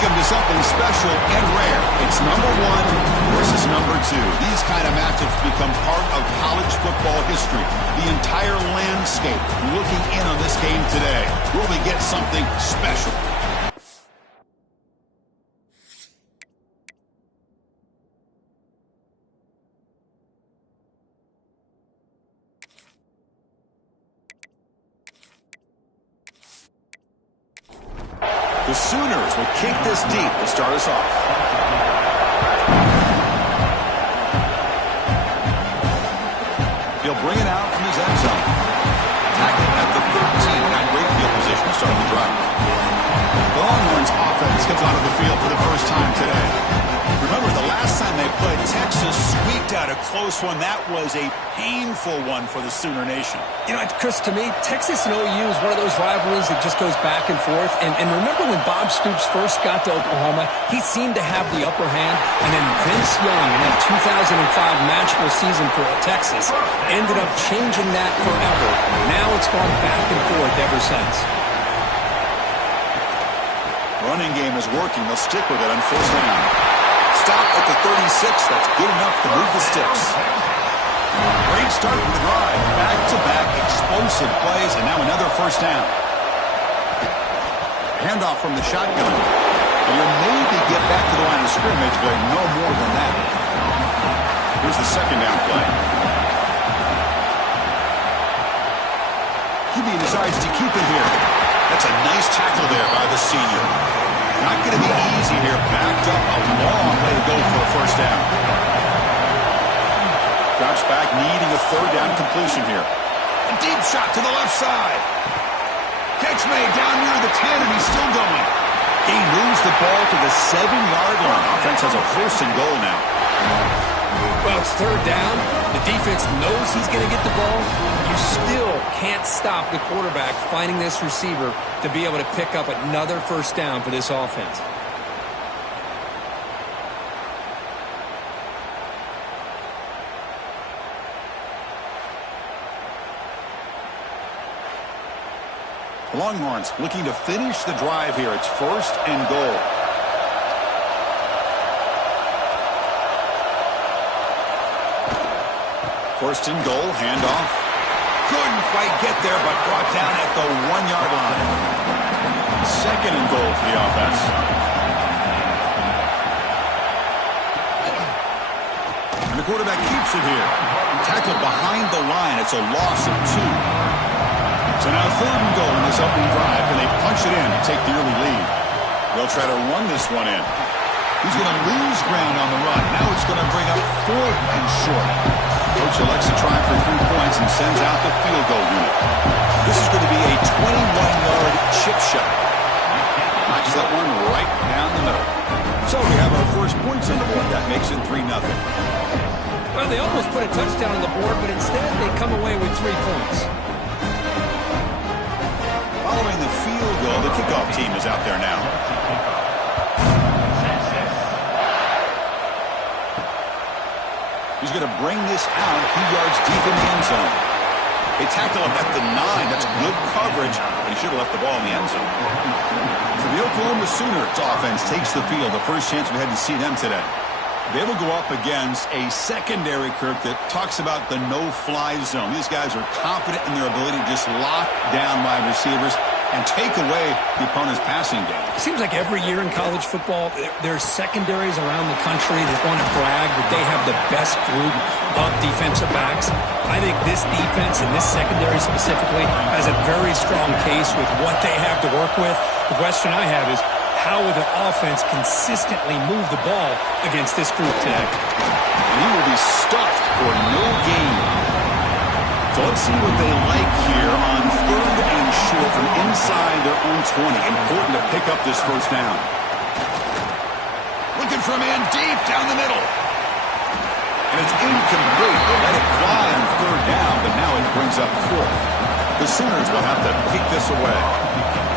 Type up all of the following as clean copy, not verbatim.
Welcome to something special and rare. It's number 1 versus number 2. These kind of matchups become part of college football history. The entire landscape looking in on this game today. Will we get something special? The Sooners will kick this deep to start us off. He'll bring it out from his end zone. Tackling at the 13. Now great field position to start the drive. The Longhorns offense comes onto the field for the first time today. Remember, the last time they played, Texas squeaked out a close one. That was a painful one for the Sooner Nation. You know, Chris, to me, Texas and OU is one of those rivalries that just goes back and forth. And remember when Bob Stoops first got to Oklahoma, he seemed to have the upper hand. And then Vince Young in that 2005 magical season for Texas ended up changing that forever. Now it's gone back and forth ever since. Running game is working. They'll stick with it on first down. Stop at the 36. That's good enough to move the sticks. Great start to the drive. Back-to-back explosive plays, and now another first down. Handoff from the shotgun. And you'll maybe get back to the line of scrimmage, but no more than that. Here's the second down play. QB decides to keep it here. That's a nice tackle there by the senior. Not going to be easy here. Backed up a long way to go for a first down. Drops back, needing a third down completion here. A deep shot to the left side. Catch made down near the 10, and he's still going. He moves the ball to the 7-yard line. Offense has a first and goal now. Well, it's third down. The defense knows he's going to get the ball. You still can't stop the quarterback finding this receiver to be able to pick up another first down for this offense. The Longhorns looking to finish the drive here. It's first and goal. First and goal, handoff. Couldn't quite get there, but brought down at the 1-yard line. Second and goal for the offense. And the quarterback keeps it here. Tackled behind the line. It's a loss of 2. So now third and goal in this opening drive, and they punch it in to take the early lead. They'll try to run this one in. He's going to lose ground on the run. Now it's going to bring up fourth and short. Coach elects to try for 3 points and sends out the field goal unit. This is going to be a 21-yard chip shot. Knocks that one right down the middle. So we have our first points on the board. That makes it 3-0. Well, they almost put a touchdown on the board, but instead they come away with 3 points. Following the field goal, the kickoff team is out there now. He's going to bring this out a few yards deep in the end zone. They tackle him at the 9. That's good coverage. He should have left the ball in the end zone. So the Oklahoma Sooners offense takes the field. The first chance we had to see them today. They will go up against a secondary, Kirk, that talks about the no-fly zone. These guys are confident in their ability to just lock down wide receivers and take away the opponent's passing game. It seems like every year in college football, there's secondaries around the country that want to brag that they have the best group of defensive backs. I think this defense and this secondary specifically has a very strong case with what they have to work with. The question I have is, how will the offense consistently move the ball against this group today? And he will be stuffed for no gain. So let's see what they like here on third and short from inside their own 20. Important to pick up this first down. Looking for a man deep down the middle. And it's incomplete. They let it fly on third down, but now it brings up fourth. The Sooners will have to kick this away.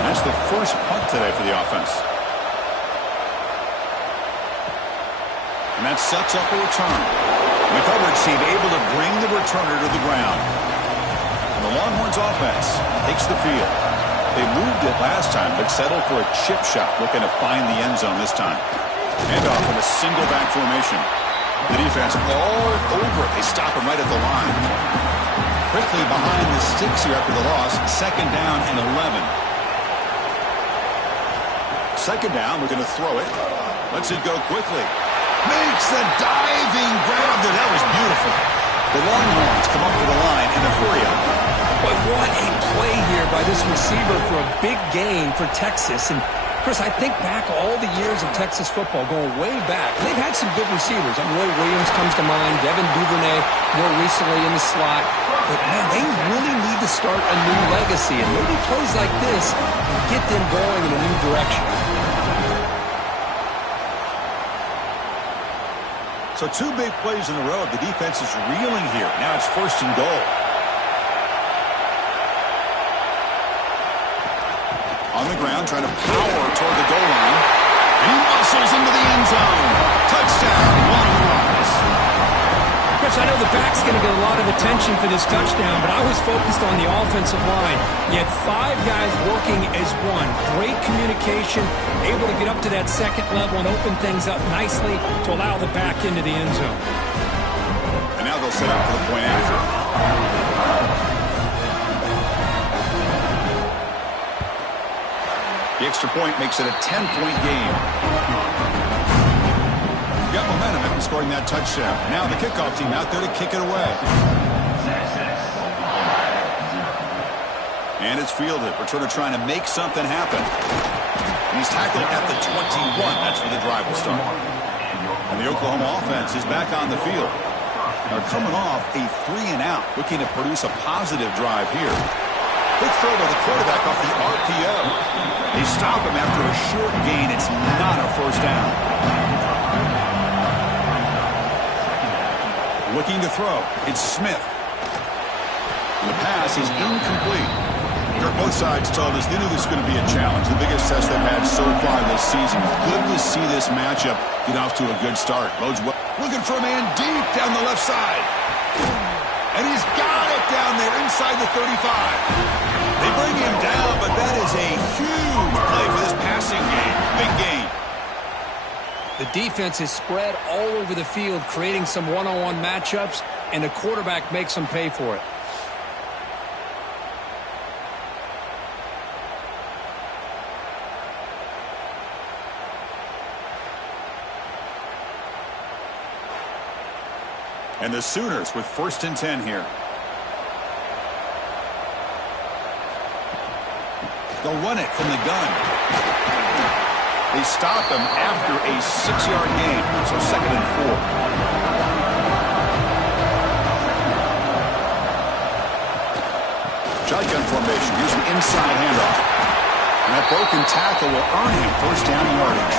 That's the first punt today for the offense. And that sets up a return. The coverage team able to bring the returner to the ground. And the Longhorns offense takes the field. They moved it last time, but settled for a chip shot, looking to find the end zone this time. Handoff in a single back formation. The defense all over it. They stop him right at the line. Quickly behind the sticks here after the loss. 2nd down and 11. 2nd down, we're going to throw it. Lets it go quickly. Makes the diving grab there. That was beautiful. The Longhorns come up to the line in a hurry up. But what a play here by this receiver for a big gain for Texas. And, Chris, I think back all the years of Texas football, going way back, they've had some good receivers. Roy Williams comes to mind, Devin Duvernay more recently in the slot. But, man, they really need to start a new legacy. And maybe plays like this can get them going in a new direction. So 2 big plays in a row. The defense is reeling here. Now it's 1st and goal. On the ground, trying to power toward the goal line. And he muscles into the end zone. Touchdown, Longhorns. Chris, I know the back's going to get a lot of attention for this touchdown, but I was focused on the offensive line. You had 5 guys working as one. Great communication, able to get up to that 2nd level and open things up nicely to allow the back into the end zone. And now they'll set up for the point after. The extra point makes it a 10-point game. Got momentum after scoring that touchdown. Now the kickoff team out there to kick it away. And it's fielded. Returner trying to make something happen. And he's tackled at the 21. That's where the drive will start. And the Oklahoma offense is back on the field. They're coming off a 3-and-out, looking to produce a positive drive here. Quick throw by the quarterback off the RPO. They stop him after a short gain. It's not a 1st down. Looking to throw. It's Smith. And the pass is incomplete. Both sides told us they knew this was going to be a challenge. The biggest test they've had so far this season. Good to see this matchup get off to a good start. Bodes well. Looking for a man deep down the left side. And he's got it down there inside the 35. They bring him down, but that is a huge play for this passing game. Big gain. The defense is spread all over the field, creating some one-on-one matchups, and the quarterback makes them pay for it. And the Sooners with 1st and 10 here. They'll run it from the gun. They stop him after a 6-yard gain, so 2nd and 4. Shotgun formation. Here's an inside handoff. And that broken tackle will earn him 1st down yardage.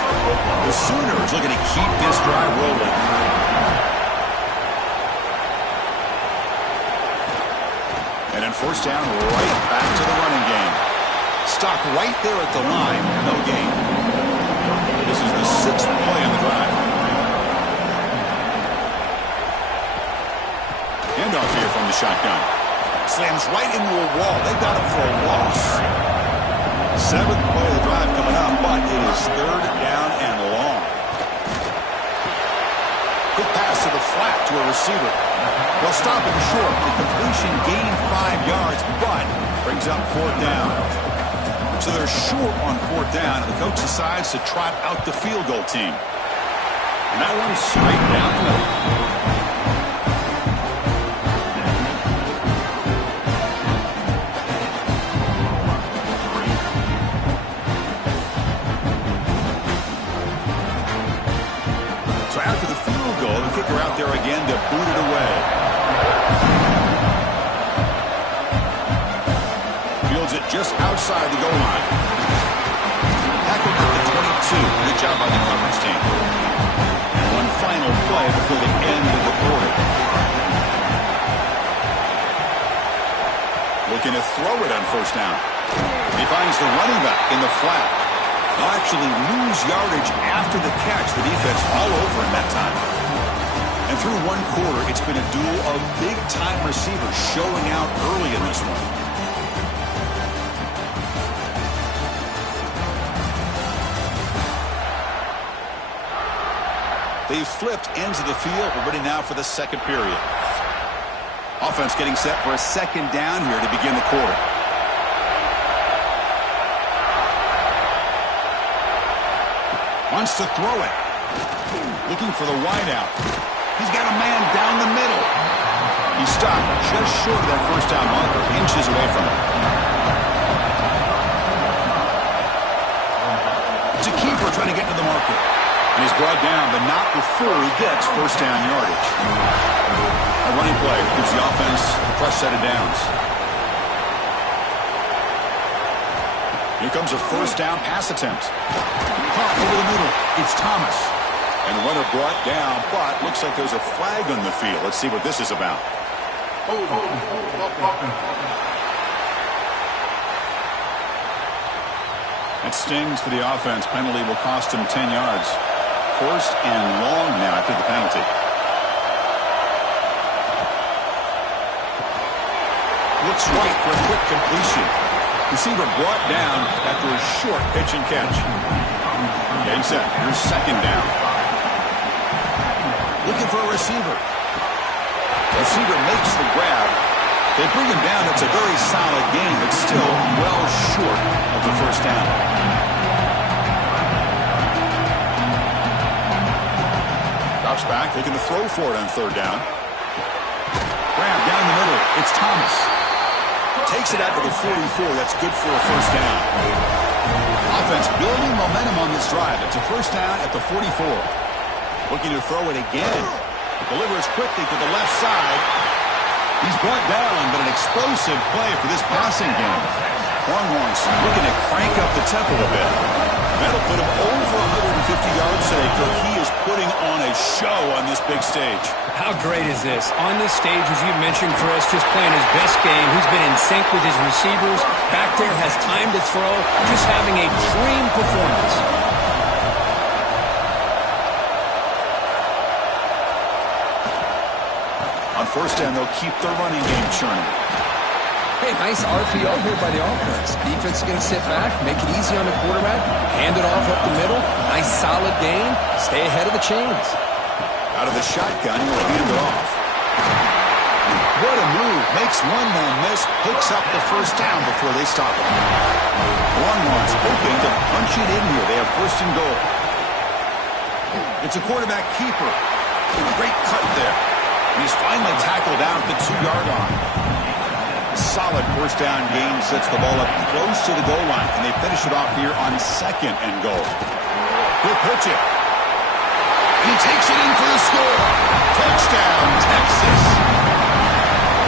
The Sooners looking to keep this drive rolling. And then 1st down, right back to the running game. Stop right there at the line. No gain. This is the 6th play on the drive. Handoff here from the shotgun. Slams right into a wall. They got him for a loss. 7th play of the drive coming up, but it is 3rd down and long. Quick pass to the flat to a receiver. They'll stop him short. The completion gained 5 yards, but brings up 4th down. So they're short on 4th down, and the coach decides to trot out the field goal team. And that one's straight down the middle. So after the field goal, the kicker out there again to boot it away. Fields it just outside the goal line. Tackled at the 22. Good job by the coverage team. And one final play before the end of the quarter. Looking to throw it on 1st down. He finds the running back in the flat. They'll actually lose yardage after the catch. The defense all over him that time. And through one quarter, it's been a duel of big-time receivers showing out early in this one. They've flipped ends of the field. We're ready now for the second period. Offense getting set for a second down here to begin the quarter. Wants to throw it. Looking for the wideout. He's got a man down the middle. He stopped just short of that first down marker, inches away from it. It's a keeper trying to get to the marker. And he's brought down, but not before he gets first down yardage. A running play gives the offense a fresh set of downs. Here comes a first down pass attempt. Caught over the middle. It's Thomas. And runner brought down, but looks like there's a flag on the field. Let's see what this is about. That stings for the offense. Penalty will cost him 10 yards. First and long now after the penalty. Looks right for a quick completion. Receiver brought down after a short pitch and catch. Getting set. Here's second down. Looking for a receiver. Receiver makes the grab. They bring him down. It's a very solid game, but still well short of the first down. Drops back, looking to throw for it on third down. Grab down the middle. It's Thomas. Takes it out to the 44. That's good for a first down. Offense building momentum on this drive. It's a first down at the 44. Looking to throw it again. Delivers quickly to the left side. He's brought down, but an explosive play for this passing game. Longhorns looking to crank up the tempo a bit. That'll put him over 150 yards today, Kirk. He is putting on a show on this big stage. How great is this? On this stage, as you mentioned, Chris, just playing his best game. He's been in sync with his receivers. Back there, has time to throw. Just having a dream performance. On first down, they'll keep their running game churning. Hey, nice RPO here by the offense. Defense is going to sit back, make it easy on the quarterback, hand it off up the middle. Nice solid gain. Stay ahead of the chains. Out of the shotgun, he'll hand it off. What a move. Makes one man miss, picks up the first down before they stop it. Longhorns hoping to punch it in here. They have first and goal. It's a quarterback keeper. Great cut there. He's finally tackled down at the 2-yard line. Solid first down gain sets the ball up close to the goal line, and they finish it off here on second and goal. He'll pitch it. And he takes it in for the score. Touchdown, Texas.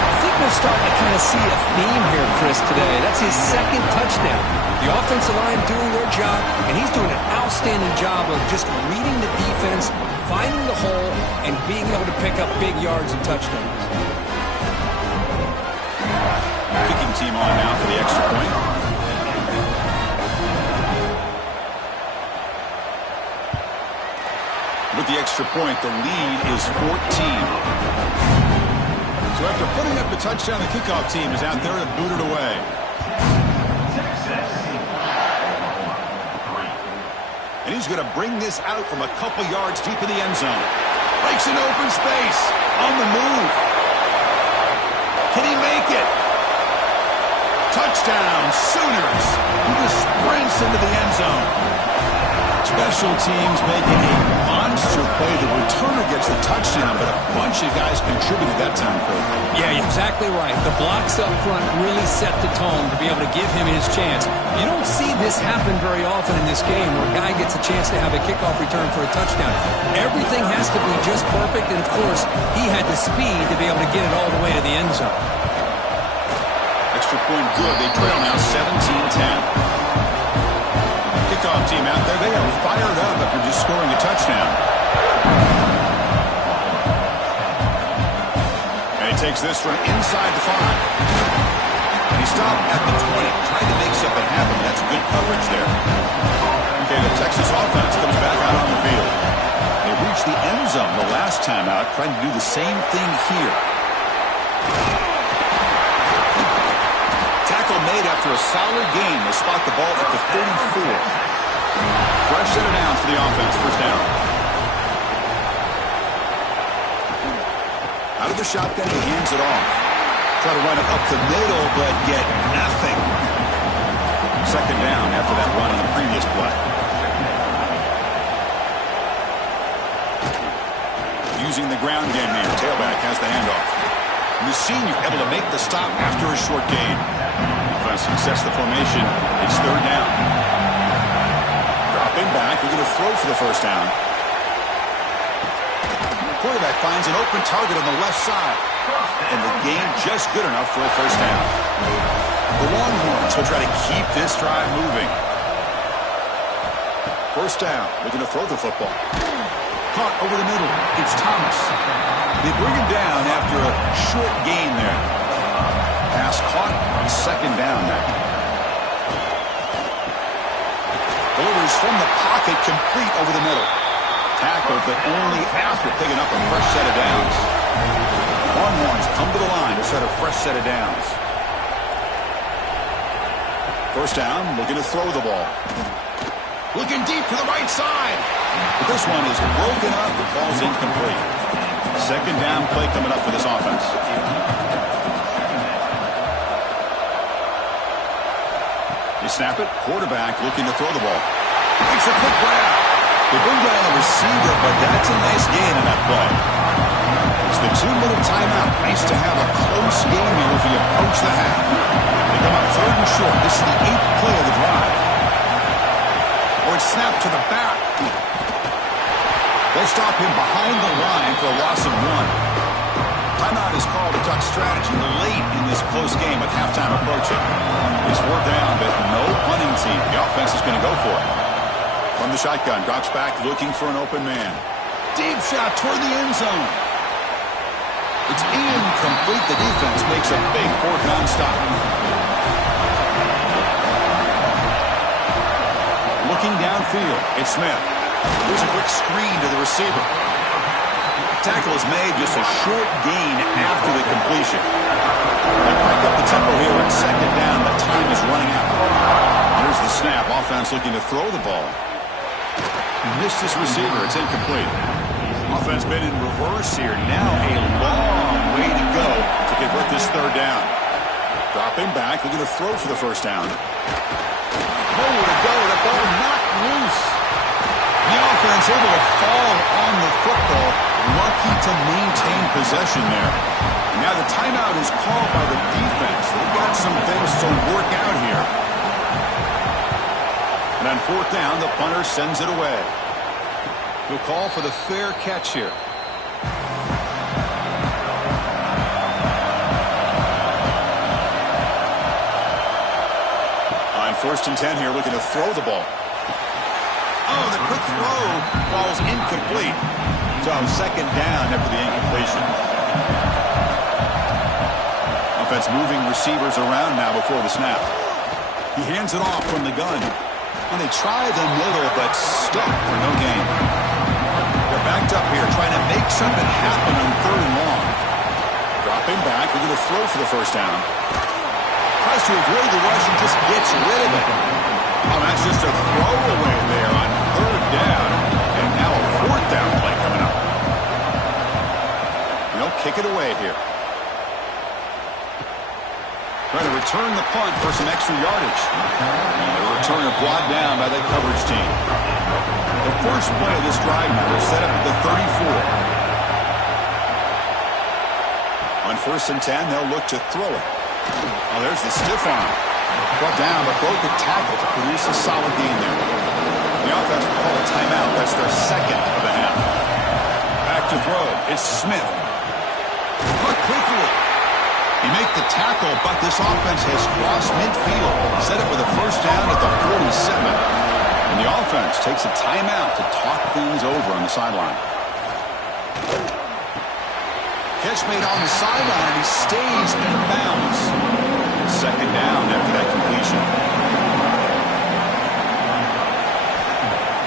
I think we're starting to kind of see a theme here, Chris, today. That's his second touchdown. The offensive line doing their job, and he's doing an outstanding job of just reading the defense, finding the hole, and being able to pick up big yards and touchdowns. Kicking team on now for the extra point. With the extra point, the lead is 14. So after putting up the touchdown, the kickoff team is out there to boot it away. And he's going to bring this out from a couple yards deep in the end zone. Breaks an open space. On the move. Can he make it? Touchdown, Sooners. He just sprints into the end zone. Special teams making a monster play. The returner gets the touchdown, but a bunch of guys contributed that time, Kirk. Yeah, you're exactly right. The blocks up front really set the tone to be able to give him his chance. You don't see this happen very often in this game where a guy gets a chance to have a kickoff return for a touchdown. Everything has to be just perfect, and of course, he had the speed to be able to get it all the way to the end zone. Extra point good. They trail now 17-10. Kickoff team out there. They are fired up after just scoring a touchdown. And he takes this from inside the 5. And he stopped at the 20. Trying to make something happen. That's good coverage there. Okay, the Texas offense comes back out on the field. They reached the end zone the last time out, trying to do the same thing here. Tackle made after a solid gain. They spot the ball at the 34. Fresh set of downs for the offense. First down. Out of the shotgun, he hands it off. Try to run it up the middle, but get nothing. Second down after that run on the previous play. Using the ground game here. Tailback has the handoff. And the senior able to make the stop after a short gain. Offense sets the formation. It's third down. Dropping back. We're going to throw for the first down. Quarterback finds an open target on the left side. And the gain just good enough for a first down. The Longhorns will try to keep this drive moving. First down. Looking to throw the football. Caught over the middle. It's Thomas. They bring him down after a short gain there. Pass caught. Second down now. Delivers from the pocket, complete over the middle. Tackled, but only after picking up a fresh set of downs. Longhorns come to the line to set a fresh set of downs. First down, looking to throw the ball. Looking deep to the right side. But this one is broken up. The ball's incomplete. Second down play coming up for this offense. They snap it. Quarterback looking to throw the ball. Makes a quick grab. They bring down the receiver, but that's a nice gain in that play. It's the 2-minute timeout. Nice to have a close game here as we approach the half. They come up third and short. This is the 8th play of the drive. Or it's snapped to the back. They'll stop him behind the line for a loss of 1. Timeout is called to talk strategy late in this close game with halftime approaching. It's 4th down, but no punting team. The offense is going to go for it. From the shotgun, drops back, looking for an open man. Deep shot toward the end zone. It's incomplete. The defense makes a big 4th down stop. Looking downfield, it's Smith. Here's a quick screen to the receiver. Tackle is made, just a short gain after the completion. They break up the tempo here on second down. The time is running out. Here's the snap. Offense looking to throw the ball. Missed this receiver. It's incomplete. Offense been in reverse here. Now a long way to go to convert this third down. Dropping back. Looking to throw for the first down. Nowhere to go. The ball knocked loose. The offense able to fall on the football. Lucky to maintain possession there. Now the timeout is called by the defense. They've got some things to work out here. And on 4th down, the punter sends it away. He'll call for the fair catch here. On 1st and 10 here, looking to throw the ball. Oh, the quick throw falls incomplete. So second down after the incompletion. Offense moving receivers around now before the snap. He hands it off from the gun. And they try the middle, but stuck for no gain. They're backed up here, trying to make something happen on 3rd and long. Dropping back, we're going to throw for the first down. Tries to avoid the rush and just gets rid of it. Oh, that's just a throwaway there on 3rd down. And now a 4th down play coming up. They'll kick it away here. Trying to return the punt for some extra yardage. And the returner brought down by the coverage team. The first play of this drive now is set up at the 34. On 1st and 10, they'll look to throw it. Oh, there's the stiff arm. Brought down, but broke the tackle to produce a solid gain there. The offense will call a timeout. That's their second of the half. Back to throw. It's Smith. Caught quickly. He make the tackle, but this offense has crossed midfield. Set up with a first down at the 47. And the offense takes a timeout to talk things over on the sideline. Catch made on the sideline, and he stays in bounds. Second down after that completion.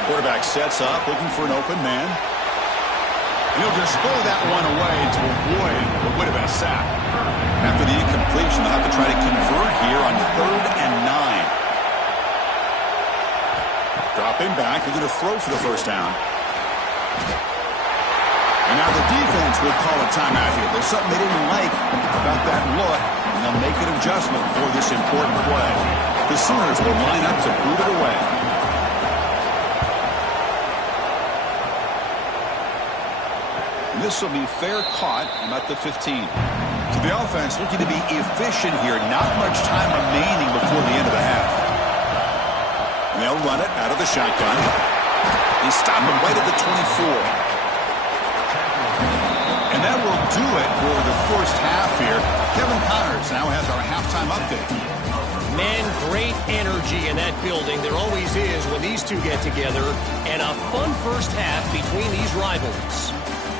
Quarterback sets up, looking for an open man. And he'll just throw that one away to avoid what would have been a sack. After the incompletion, they'll have to try to convert here on 3rd and 9. Dropping back, they're going to throw for the first down. And now the defense will call a timeout here. There's something they didn't like about that look, and they'll make an adjustment for this important play. The Sooners will line up to boot it away. And this will be fair caught about the 15. So the offense looking to be efficient here. Not much time remaining before the end of the half. And they'll run it out of the shotgun. They stop him right at the 24. And that will do it for the first half here. Kevin Connors now has our halftime update. Man, great energy in that building. There always is when these two get together. And a fun first half between these rivalries.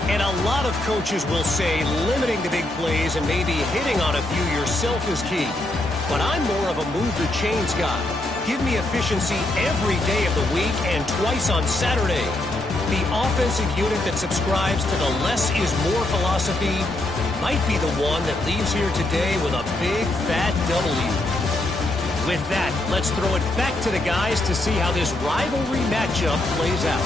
And a lot of coaches will say limiting the big plays and maybe hitting on a few yourself is key. But I'm more of a move the chains guy. Give me efficiency every day of the week and twice on Saturday. The offensive unit that subscribes to the less is more philosophy might be the one that leaves here today with a big, fat W. With that, let's throw it back to the guys to see how this rivalry matchup plays out.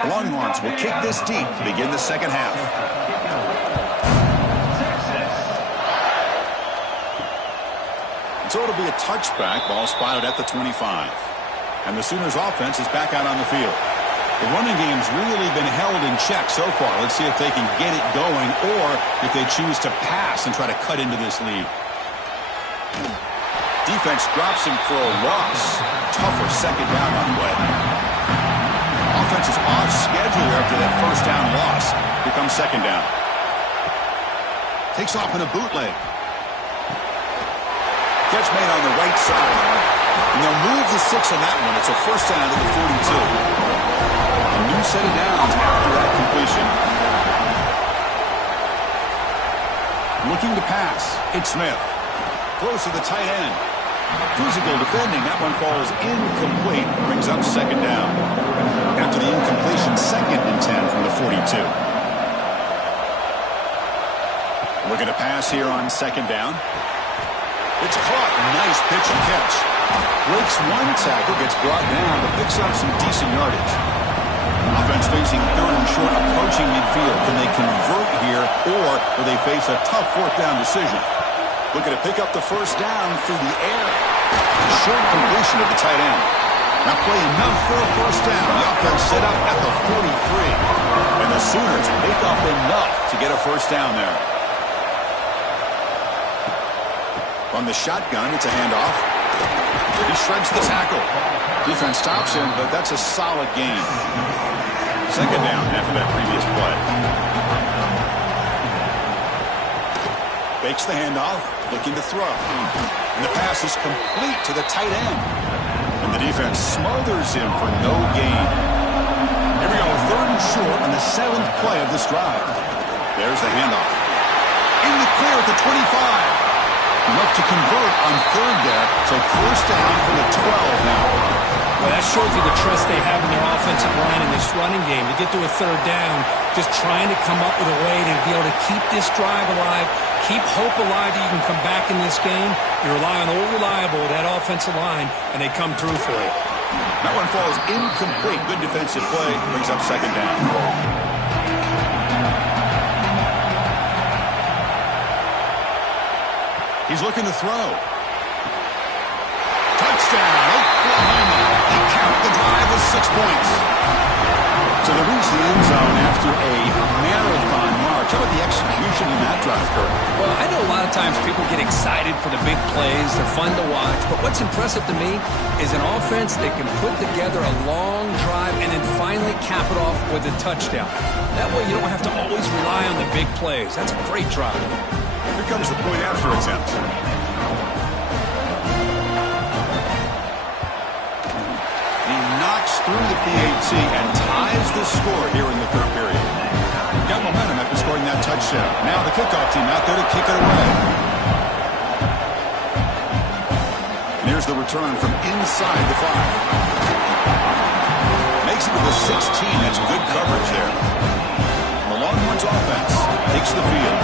Longhorns will kick this deep to begin the second half. So it'll be a touchback, ball spotted at the 25. And the Sooners offense is back out on the field. The running game's really been held in check so far. Let's see if they can get it going or if they choose to pass and try to cut into this lead. Defense drops him for a loss. Tougher second down on the way. Offense is off schedule after that first down loss. Here comes second down. Takes off in a bootleg. Catch made on the right side. And they'll move the 6 on that one. It's a first down to the 42. A new set of downs after that completion. Looking to pass. It's Smith. Close to the tight end. Physical defending. That one falls incomplete. Brings up second down. After the incompletion, 2nd and 10 from the 42. Looking to pass here on second down. It's caught. Nice pitch and catch. Breaks one tackle, gets brought down, but picks up some decent yardage. Offense facing 3rd and short, approaching midfield. Can they convert here, or will they face a tough 4th down decision? Looking to pick up the first down through the air. Short completion of the tight end. Now play enough for a first down. The offense set up at the 43. And the Sooners make up enough to get a first down there. On the shotgun, it's a handoff. He shreds the tackle. Defense stops him, but that's a solid gain. Second down after that previous play. Fakes the handoff, looking to throw. And the pass is complete to the tight end. And the defense smothers him for no gain. Here we go, 3rd and short on the 7th play of this drive. There's the handoff. In the clear at the 25. Enough to convert on 3rd there, so first down for the 12 now. Well, that shows you the trust they have in their offensive line in this running game. To get to a 3rd down, just trying to come up with a way to be able to keep this drive alive, keep hope alive that you can come back in this game. You rely on Old Reliable, that offensive line, and they come through for you. That one falls incomplete. Good defensive play. Brings up second down. He's looking to throw. Touchdown, Oklahoma. They count the drive with 6 points. So they reach the end zone after a marathon march. How about the execution in that drive, Kurt? Well, I know a lot of times people get excited for the big plays. They're fun to watch. But what's impressive to me is an offense that can put together a long drive and then finally cap it off with a touchdown. That way you don't have to always rely on the big plays. That's a great drive. Here comes the point after attempt. He knocks through the PAT and ties the score here in the 3rd period. Got momentum after scoring that touchdown. Now the kickoff team out there to kick it away. And here's the return from inside the 5. takes it to the 16. That's good coverage there. The Longhorns offense takes the field.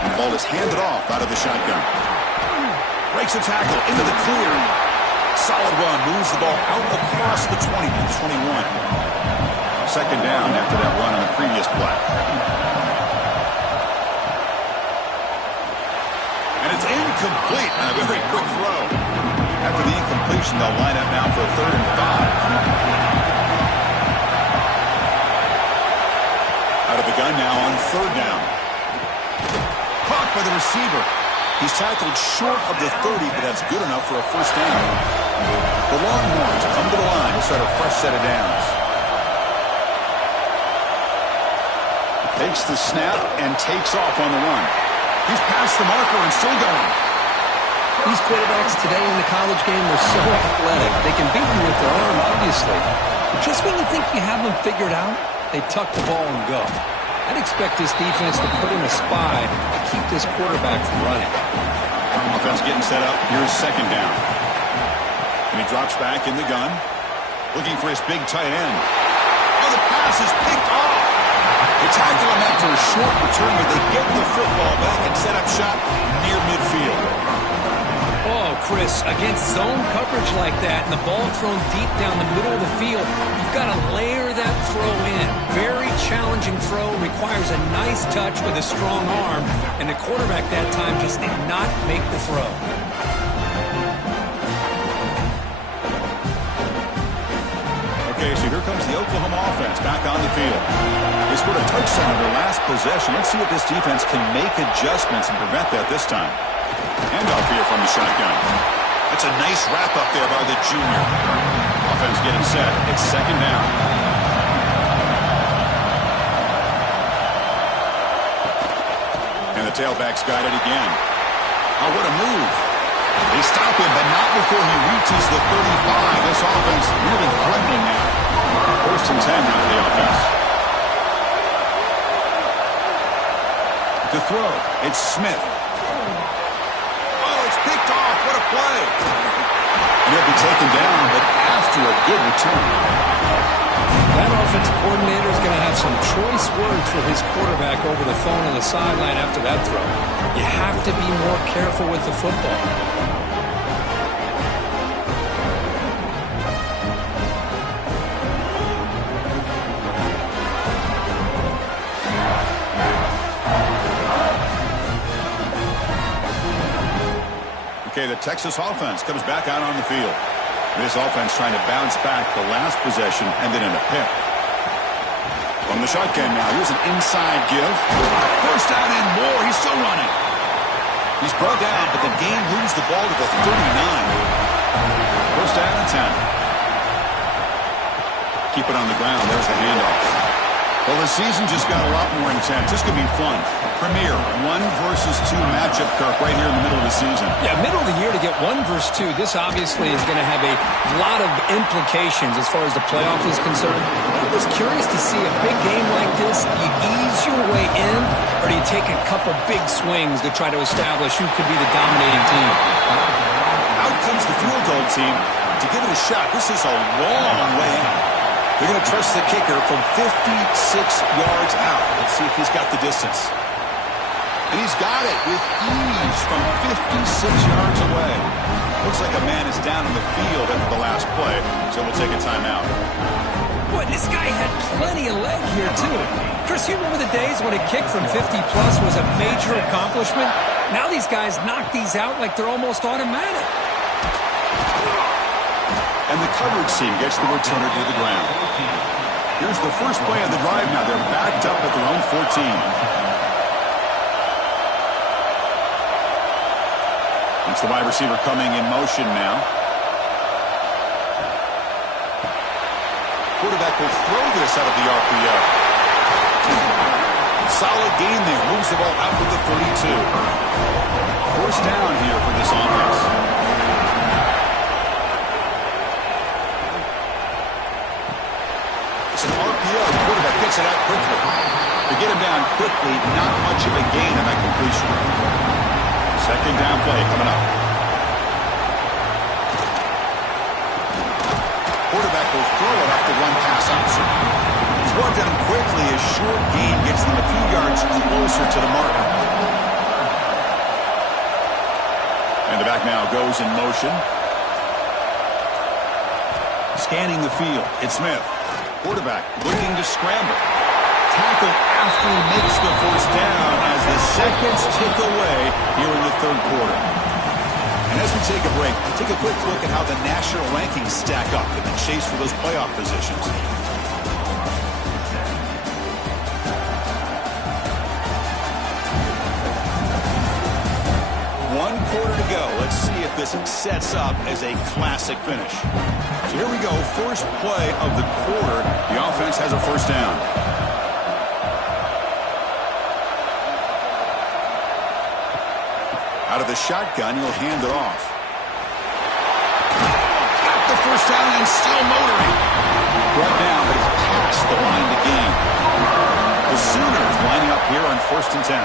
And the ball is handed off out of the shotgun. Breaks a tackle into the clear. Solid run. Moves the ball out across the 20 to 21. Second down after that run on the previous play. And it's incomplete on a very quick throw. After the incompletion, they'll line up now for a 3rd and 5. Out of the gun now on 3rd down. Caught by the receiver. He's tackled short of the 30, but that's good enough for a 1st down. The Longhorns come to the line to start a fresh set of downs. Takes the snap and takes off on the run. He's past the marker and still going. These quarterbacks today in the college game are so athletic. They can beat you with their arm, obviously. But just when you think you have them figured out, they tuck the ball and go. I'd expect this defense to put in a spy to keep this quarterback from running. Offense getting set up. Here's 2nd down. And he drops back in the gun, looking for his big tight end. Oh, the pass is picked off. They tackle him after a short return, but they get the football back and set up shop near midfield. Oh, Chris, against zone coverage like that and the ball thrown deep down the middle of the field, you've got to layer that throw in. Very challenging throw, requires a nice touch with a strong arm, and the quarterback that time just did not make the throw. Okay, so here comes the Oklahoma offense back on the field. They scored a touchdown on their last possession. Let's see if this defense can make adjustments and prevent that this time. Handoff here from the shotgun. That's a nice wrap up there by the junior. Offense getting set. It's 2nd down. And the tailback's got it again. Oh, what a move. They stop him, but not before he reaches the 35. This offense really threatening now. 1st and 10 now for the offense. To throw, it's Smith. Oh, it's picked off. What a play. He'll be taken down, but after a good return. That offensive coordinator is going to have some choice words for his quarterback over the phone on the sideline after that throw. You have to be more careful with the football. Okay, the Texas offense comes back out on the field. This offense trying to bounce back the last possession and then in a pick. From the shotgun now, here's an inside give. 1st down and more. He's still running. He's brought down, but the game moves the ball to the 39. 1st down and 10. Keep it on the ground. There's the handoff. Well, the season just got a lot more intense. This could be fun. Premier 1 versus 2 matchup, Kirk, right here in the middle of the season. Yeah, middle of the year to get 1 versus 2. This obviously is going to have a lot of implications as far as the playoff is concerned. I'm just curious to see a big game like this. Do you ease your way in, or do you take a couple big swings to try to establish who could be the dominating team? Out comes the field goal team to give it a shot. This is a long way out. They're going to trust the kicker from 56 yards out. Let's see if he's got the distance. And he's got it with ease from 56 yards away. Looks like a man is down in the field after the last play, so we'll take a timeout. Boy, this guy had plenty of leg here, too. Chris, you remember the days when a kick from 50-plus was a major accomplishment? Now these guys knock these out like they're almost automatic. And the coverage team gets the returner to the ground. Here's the first play of the drive now. They're backed up at their own 14. It's the wide receiver coming in motion now. Quarterback will throw this out of the RPO. Solid gain there. Moves the ball out to the 32. 1st down here for this offense. It's an RPO. The quarterback gets it out quickly. To get him down quickly, not much of a gain on that completion. 2nd down play coming up. He'll throw it off the one-pass option. He's brought down quickly. A short gain gets them a few yards closer to the marker. And the back now goes in motion. Scanning the field. It's Smith. Quarterback looking to scramble. Tackle after he makes the first down as the seconds tick away here in the third quarter. And as we take a break, take a quick look at how the national rankings stack up in the chase for those playoff positions. One quarter to go. Let's see if this sets up as a classic finish. So here we go. First play of the quarter. The offense has a first down. Out of the shotgun, he'll hand it off. Got the first down and still motoring. Brought down, but he's past the line to gain. The Sooners lining up here on 1st and 10.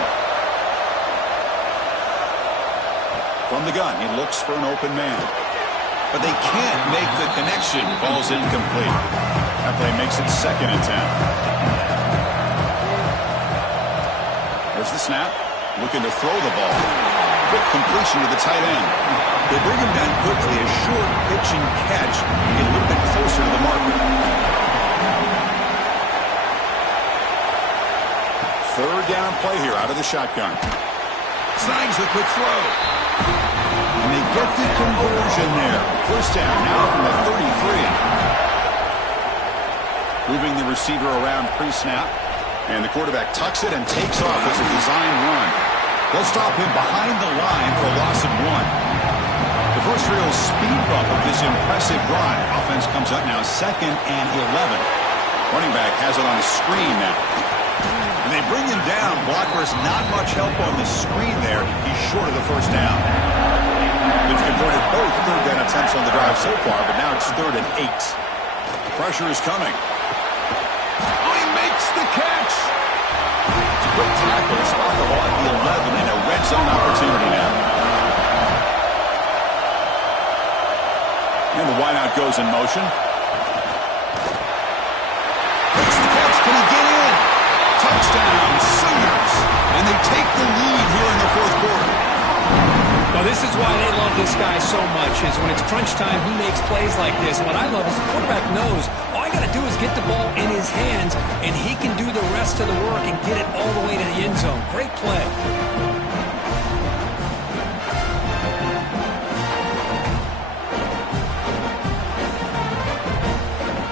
From the gun, he looks for an open man. But they can't make the connection. Ball's incomplete. That play makes it 2nd and 10. There's the snap. Looking to throw the ball. Quick completion to the tight end. They bring him down quickly. A short pitch and catch. Get a little bit closer to the marker. Third down play here out of the shotgun. Snags the quick throw. And they get the conversion there. First down now from the 33. Moving the receiver around pre-snap. And the quarterback tucks it and takes off as a design run. They'll stop him behind the line for a loss of 1. The first real speed bump of this impressive drive. Offense comes up now 2nd and 11. Running back has it on the screen now. And they bring him down. Blocker's not much help on the screen there. He's short of the first down. They've converted both third down attempts on the drive so far, but now it's 3rd and 8. Pressure is coming. Oh, he makes the catch. It's a quick tackle. Spot the ball at the 11 and a red zone opportunity now. And the wideout goes in motion. Makes the catch. Can he get in? Touchdown, Sooners. And they take the lead here in the 4th quarter. Well, this is why they love this guy so much, is when it's crunch time, he makes plays like this. What I love is the quarterback knows all I got to do is get the ball in his hands, and he can do the rest of the work and get it all the way to the end zone. Great play.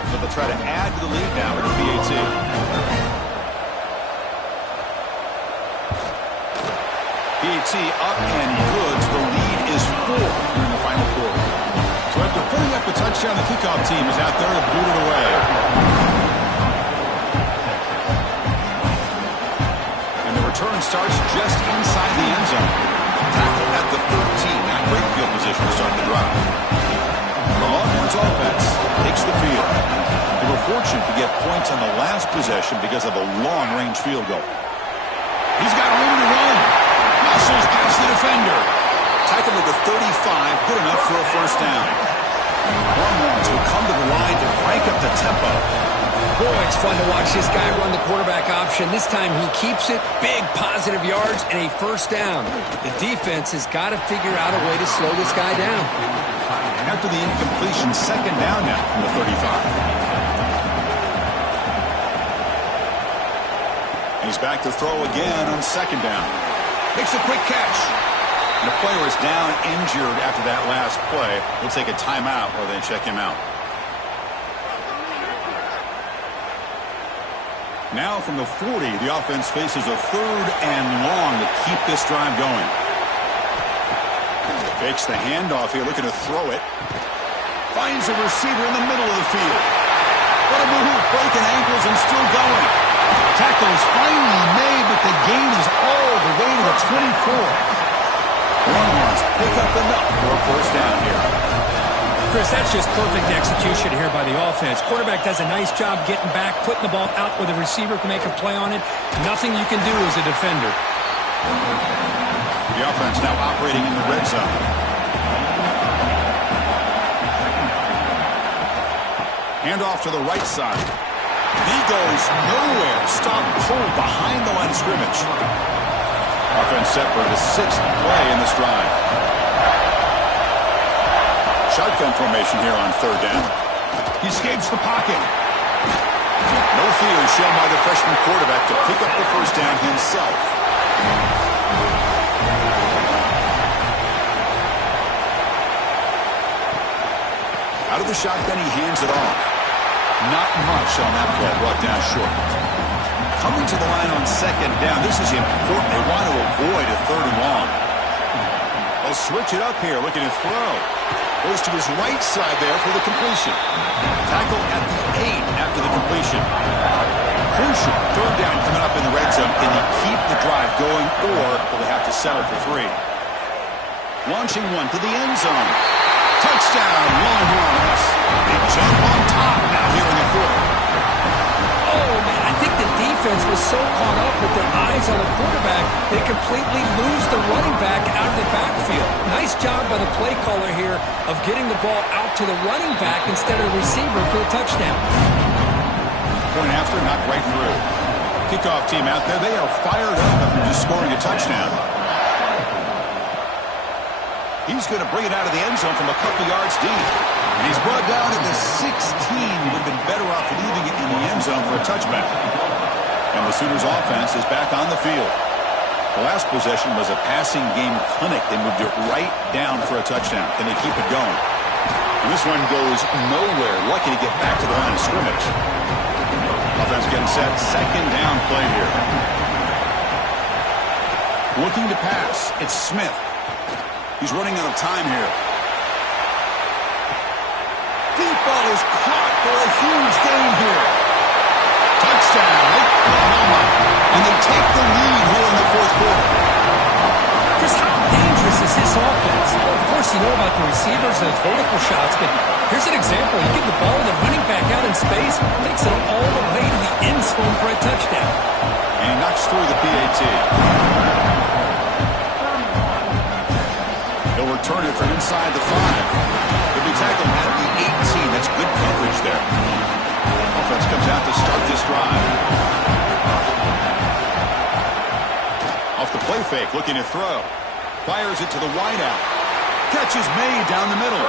So they'll try to add to the lead now with BAT. BAT up and good. The lead is 4 in the final quarter. So after putting up a touchdown, the kickoff team is out there to boot it away. And the return starts just inside the end zone. Tackle at the 13. Not great field position to start the drive. The Longhorns offense takes the field. They were fortunate to get points on the last possession because of a long-range field goal. He's got room to run. Muscles past the defender. Tackled at the 35, good enough for a first down. Longhorns will come to the line to crank up the tempo. Boy, it's fun to watch this guy run the quarterback option. This time he keeps it, big positive yards, and a first down. The defense has got to figure out a way to slow this guy down. After the incompletion, 2nd down now from the 35. He's back to throw again on 2nd down. Makes a quick catch. And the player is down injured after that last play. We'll take a timeout while they check him out. Now from the 40, the offense faces a 3rd and long to keep this drive going. Fakes the handoff here, looking to throw it. Finds a receiver in the middle of the field. What a move, breaking ankles and still going. Tackle is finally made, but the gain is all the way to the 24. Longhorns pick up enough for a first down here. Chris, that's just perfect execution here by the offense. Quarterback does a nice job getting back, putting the ball out where the receiver can make a play on it. Nothing you can do as a defender. The offense now operating in the red zone. Hand off to the right side. He goes nowhere. Stop pulled behind the line of scrimmage. Offense set for the 6th play in this drive. Shotgun formation here on 3rd down. He escapes the pocket. No fear shown by the freshman quarterback to pick up the 1st down himself. Out of the shotgun, he hands it off. Not much on that play, brought down short. Coming to the line on 2nd down, this is important. They want to avoid a 3rd and long. They'll switch it up here, looking to throw. Goes to his right side there for the completion. Tackle at the 8 after the completion. Crucial 3rd down coming up in the red zone. Can he keep the drive going, or will they have to settle for 3? Launching one to the end zone. Touchdown, Longhorns. They jump on top now here in the 4th. Oh, man, I think the defense was so caught up with their eyes on the quarterback, they completely lose the running back out of the backfield. Nice job by the play caller here of getting the ball out to the running back instead of the receiver for the touchdown. Point after, knocked right through. Kickoff team out there, they are fired up after just scoring a touchdown. He's going to bring it out of the end zone from a couple yards deep. And he's brought down at the 16. Would have been better off leaving it in the end zone for a touchback. And the Sooners offense is back on the field. The last possession was a passing game clinic. They moved it right down for a touchdown. Can they keep it going? And this one goes nowhere. Lucky to get back to the line of scrimmage. Offense getting set. 2nd down play here. Looking to pass. It's Smith. He's running out of time here. Deep ball is caught for a huge gain here. Touchdown, Oklahoma. And they take the lead here in the 4th quarter. Just how dangerous is this offense? Well, of course, you know about the receivers, those vertical shots, but here's an example. You give the ball to the running back out in space, takes it all the way to the end zone for a touchdown. And he knocks through the PAT. He'll return it from inside the 5. He'll be tackled at the 18. That's good coverage there. Offense comes out to start this drive. Off the play fake, looking to throw. Fires it to the wideout. Catch is made down the middle.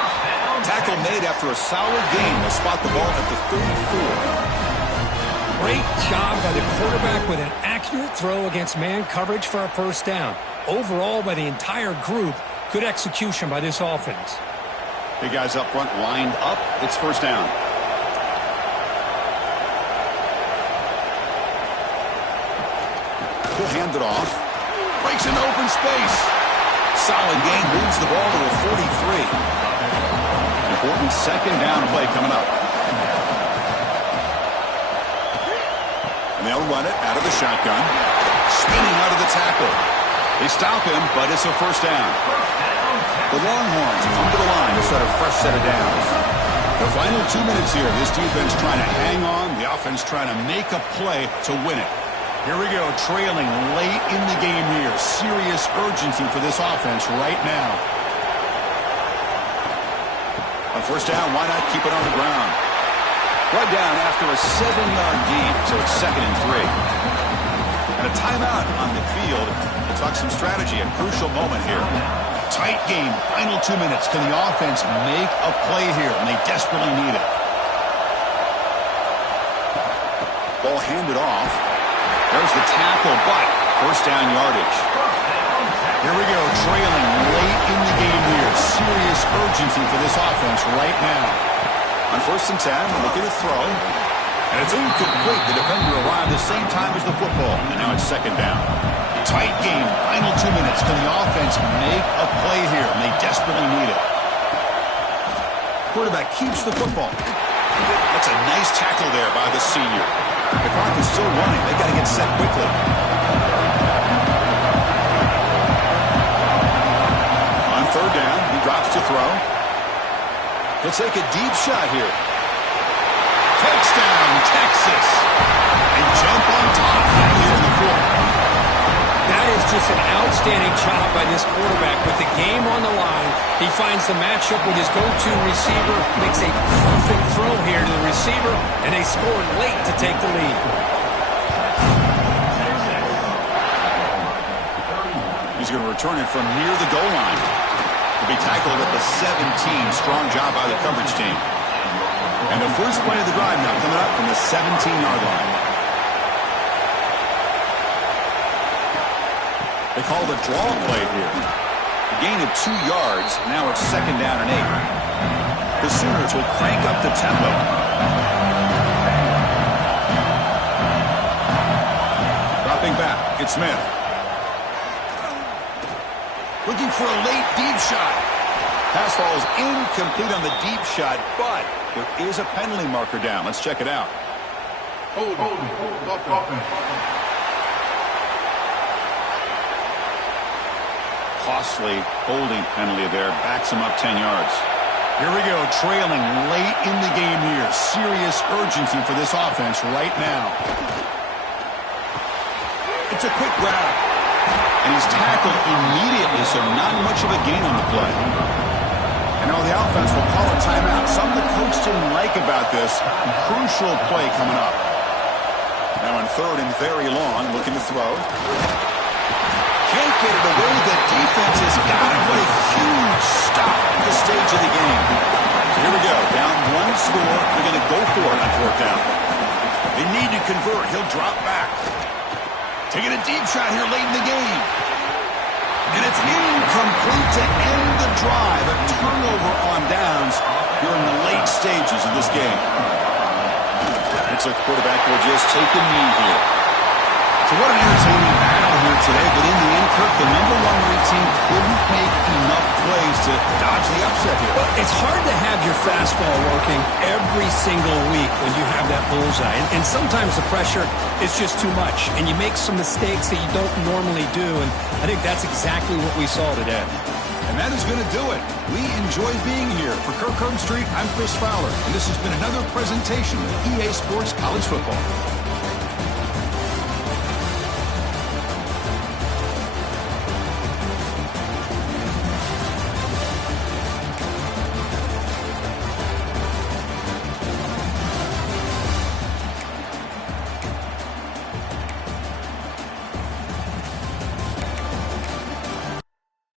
Tackle made after a solid gain. They'll spot the ball at the 34. Great job by the quarterback with an accurate throw against man coverage for a 1st down. Overall, by the entire group, good execution by this offense. Big guys up front lined up. It's 1st down. He'll hand it off. Breaks into open space. Solid gain. Moves the ball to a 43. Important 2nd down play coming up. And they'll run it out of the shotgun. Spinning out of the tackle. They stop him, but it's a 1st down. The Longhorns come to the line to start a fresh set of downs. The final 2 minutes here. This defense trying to hang on. The offense trying to make a play to win it. Here we go, trailing late in the game here. Serious urgency for this offense right now. On 1st down, why not keep it on the ground? Right down after a 7-yard gain, so it's 2nd and 3. And a timeout on the field. We'll talk some strategy, a crucial moment here. Tight game, final 2 minutes. Can the offense make a play here? And they desperately need it. Ball handed off. There's the tackle, but 1st down yardage. Here we go, trailing late in the game here. Serious urgency for this offense right now. On 1st and 10, looking to throw. And it's incomplete. The defender arrived the same time as the football. And now it's 2nd down. Tight game, final 2 minutes. Can the offense make a play here? And they desperately need it. Quarterback keeps the football. That's a nice tackle there by the senior. The clock is still running. They got to get set quickly. On 3rd down, he drops to throw. He'll take a deep shot here. Touchdown, Texas. They jump on top here in the 4th. That is just an Outstanding job by this quarterback. With the game on the line, he finds the matchup with his go-to receiver, makes a perfect throw here to the receiver, and they score late to take the lead. He's going to return it from near the goal line. He'll be tackled at the 17. Strong job by the coverage team. And the first play of the drive now coming up from the 17-yard line. They call the draw play here. A gain of 2 yards. Now it's 2nd down and 8. The Sooners will crank up the tempo. Dropping back, it's Smith. Looking for a late deep shot. Pass falls incomplete on the deep shot, but there is a penalty marker down. Let's check it out. Hold. Costly holding penalty there. Backs him up 10 yards. Here we go, trailing late in the game here. Serious urgency for this offense right now. It's a quick grab. And he's tackled immediately, so not much of a gain on the play. And now the offense will call a timeout. Something the coach didn't like about this. Crucial play coming up. Now in 3rd and very long, looking to throw. Can't get it away. The defense has got it. What a huge stop at this stage of the game. Here we go. Down 1 score. They're going to go for it on 4th down. They need to convert. He'll drop back. Taking a deep shot here late in the game. And it's incomplete to end the drive. A turnover on downs here in the late stages of this game. Looks like the quarterback will just take a knee here. So what an entertaining battle here today. But in the end, Kirk, the number 1 ranked team couldn't make enough plays to dodge the upset here. Well, it's hard to have your fastball working every single week when you have that bullseye. And sometimes the pressure is just too much. And you make some mistakes that you don't normally do. And I think that's exactly what we saw today. And that is going to do it. We enjoy being here. For Kirk Herbstreit, I'm Chris Fowler. And this has been another presentation of EA Sports College Football.